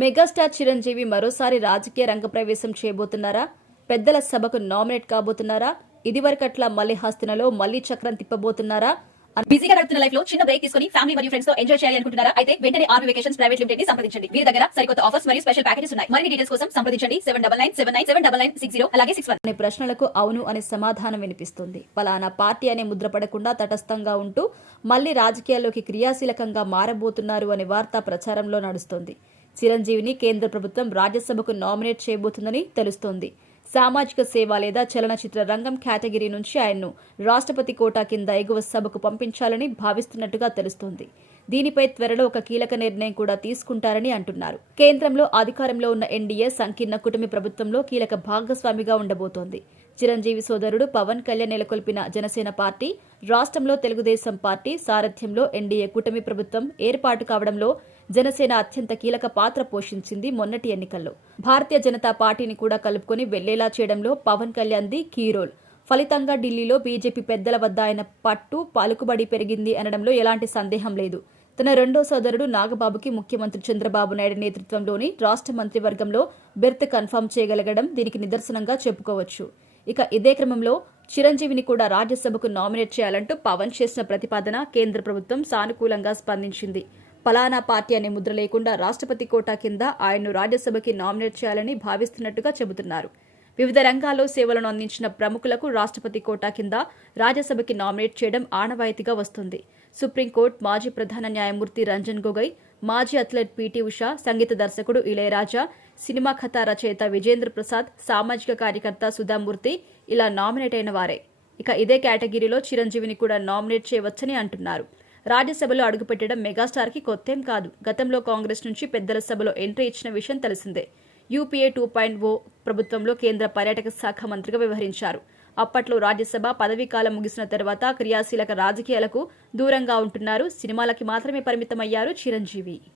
Megastar Chiranjeevi మరోసారి రాజకీయ రంగప్రవేశం చేయబోతున్నారా? పెద్దల సభకు నామినేట్ కాబోతున్నారా? ఇదివరకట్లా మళ్ళీ హస్తినలో మళ్లీ చక్రం తిప్పబోతున్నారా? బిజీగా గడుపుతున్న లైఫ్ లో చిన్న బ్రేక్ తీసుకుని ఫ్యామిలీ మరియు ఫ్రెండ్స్ తో ఎంజాయ్ చేయాలి అనుకుంటున్నారా? అయితే వెంటనే ఆర్మీ వెకేషన్స్ ప్రైవేట్ లిమిటెడ్ ని సంప్రదించండి. వీరి దగ్గర సరికొత్త ఆఫర్స్ మరియు స్పెషల్ ప్యాకేజెస్ ఉన్నాయి. మరిన్ని డీటెయిల్స్ కోసం సంప్రదించండి 7997979960 అలాగే 61. అనే ప్రశ్నలకు అవును అనే సమాధానం వినిపిస్తుంది. పలానా పార్టీ అనే ముద్ర పడకుండా తటస్థంగా ఉంటూ మళ్లీ రాజకీయాల్లోకి క్రియాశీలకంగా మారబోతున్నారు అనే వార్త ప్రచారంలో నడుస్తోంది. చిరంజీవిని కేంద్ర ప్రభుత్వం రాజ్యసభకు నామినేట్ చేయబోతుందని తెలుస్తోంది. సామాజిక సేవ లేదా చలనచిత్ర రంగం కేటగిరీ నుంచి ఆయన్ను రాష్ట్రపతి కోటా కింద ఎగువ సభకు పంపించాలని భావిస్తున్నట్టుగా తెలుస్తోంది. దీనిపై త్వరలో ఒక కీలక నిర్ణయం కూడా తీసుకుంటారని అంటున్నారు. కేంద్రంలో అధికారంలో ఉన్న ఎన్డీఏ సంకీర్ణ కూటమి ప్రభుత్వంలో కీలక భాగస్వామిగా ఉండబోతోంది. చిరంజీవి సోదరుడు పవన్ కళ్యాణ్ నెలకొల్పిన జనసేన పార్టీ, రాష్ట్రంలో తెలుగుదేశం పార్టీ సారథ్యంలో ఎన్డీఏ కూటమి ప్రభుత్వం ఏర్పాటు కావడంలో జనసేన అత్యంత కీలక పాత్ర పోషించింది. మొన్నటి ఎన్నికల్లో భారతీయ జనతా పార్టీని కూడా కలుపుకొని వెళ్లేలా చేయడంలో పవన్ కళ్యాణ్ది కీ రోల్. ఫలితంగా ఢిల్లీలో బీజేపీ పెద్దల వద్ద ఆయన పట్టు పలుకుబడి పెరిగింది అనడంలో ఎలాంటి సందేహం లేదు. తన రెండో సోదరుడు నాగబాబుకి ముఖ్యమంత్రి చంద్రబాబు నాయుడు నేతృత్వంలోని రాష్ట్ర మంత్రివర్గంలో బెర్త్ కన్ఫర్మ్ చేయగలగడం దీనికి నిదర్శనంగా చెప్పుకోవచ్చు. ఇక ఇదే క్రమంలో చిరంజీవిని కూడా రాజ్యసభకు నామినేట్ చేయాలంటూ పవన్ చేసిన ప్రతిపాదన కేంద్ర ప్రభుత్వం సానుకూలంగా స్పందించింది. పలానా పార్టీ అనే ముద్ర లేకుండా రాష్ట్రపతి కోటా కింద ఆయన్ను రాజ్యసభకి నామినేట్ చేయాలని భావిస్తున్నట్టుగా చెబుతున్నారు. వివిధ రంగాల్లో సేవలను అందించిన ప్రముఖులకు రాష్ట్రపతి కోటా కింద రాజ్యసభకి నామినేట్ చేయడం ఆనవాయితీగా వస్తుంది. సుప్రీంకోర్టు మాజీ ప్రధాన న్యాయమూర్తి రంజన్ గొగోయ్, మాజీ అథ్లెట్ పీటీ ఉషా, సంగీత దర్శకుడు ఇళయరాజా, సినిమా కథా రచయిత విజేంద్ర ప్రసాద్, సామాజిక కార్యకర్త సుధామూర్తి ఇలా నామినేట్ అయిన వారే. ఇక ఇదే కేటగిరీలో చిరంజీవిని కూడా నామినేట్ చేయవచ్చని అంటున్నారు. రాజ్యసభలో అడుగుపెట్టడం మెగాస్టార్కి కొత్తేం కాదు. గతంలో కాంగ్రెస్ నుంచి పెద్దల సభలో ఎంట్రీ ఇచ్చిన విషయం తెలిసిందే. యూపీఏ 2.0 ప్రభుత్వంలో కేంద్ర పర్యాటక శాఖ మంత్రిగా వ్యవహరించారు. అప్పట్లో రాజ్యసభ పదవీకాలం ముగిసిన తర్వాత క్రియాశీలక రాజకీయాలకు దూరంగా ఉంటున్నారు. సినిమాలకి మాత్రమే పరిమితమయ్యారు చిరంజీవి.